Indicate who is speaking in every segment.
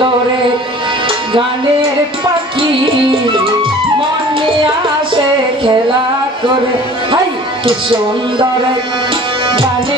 Speaker 1: ধরে গানের পাখি মনে আসে খেলা করে। হাই কি সুন্দর গানে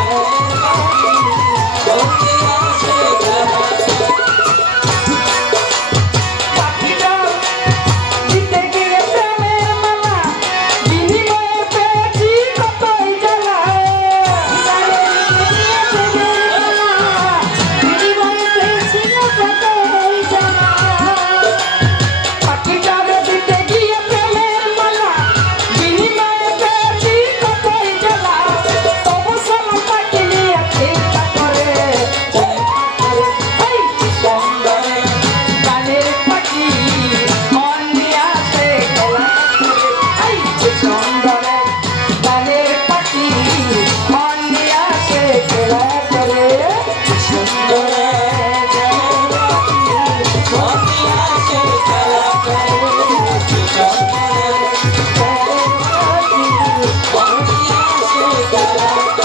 Speaker 1: Thank you.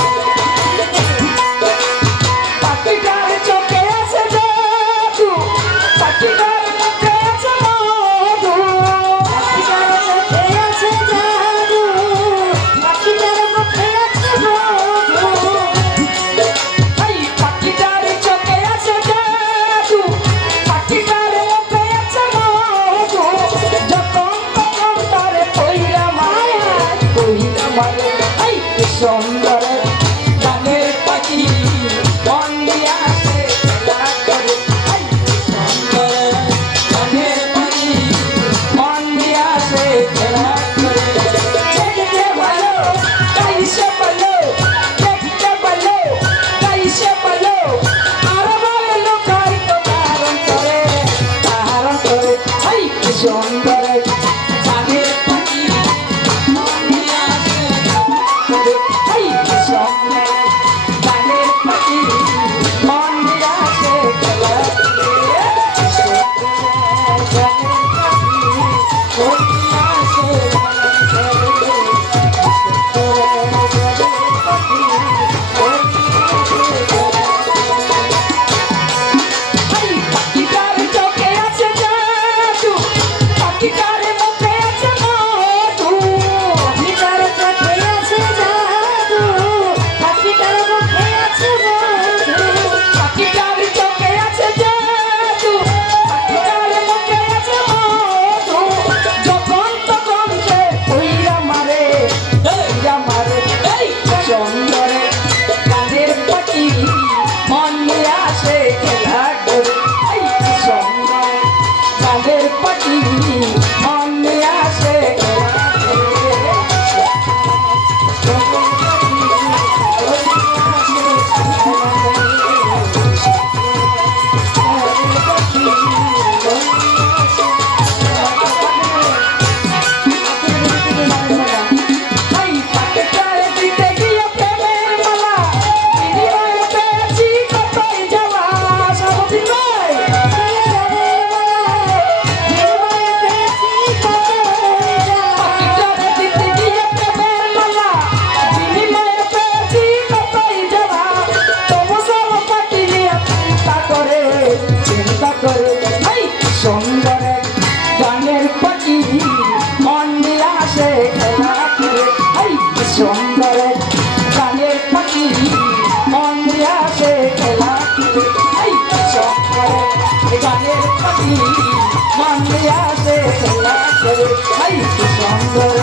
Speaker 1: 带一些。গানের পাখি, মন দিয়ে আসে খেলা করে। এই সুন্দর গানের পাখি, মন দিয়ে আসে খেলা করে। এই সুন্দর গানের পাখি, মন দিয়ে আসে খেলা করে। এই সুন্দর